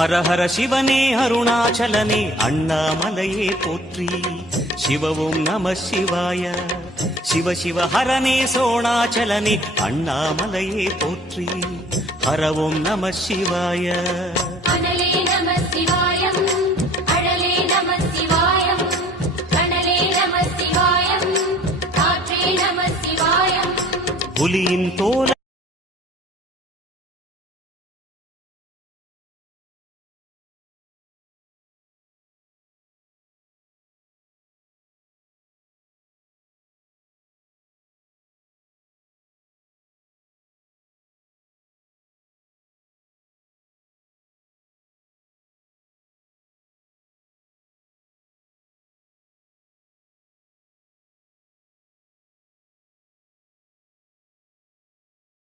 ஹர ஹர சிவனே அருணாச்சலனே அண்ணாமலையே போற்றி. சிவவும் நம சிவாய. சிவ சிவ ஹரனே சோணாச்சலனே அண்ணாமலையே போற்றி. ஹரவும் நம சிவாய. அனலே நம சிவாயம், அழலே நம சிவாயம், கனலே நம சிவாயம், காற்றே நம சிவாயம். புலியின் தோல்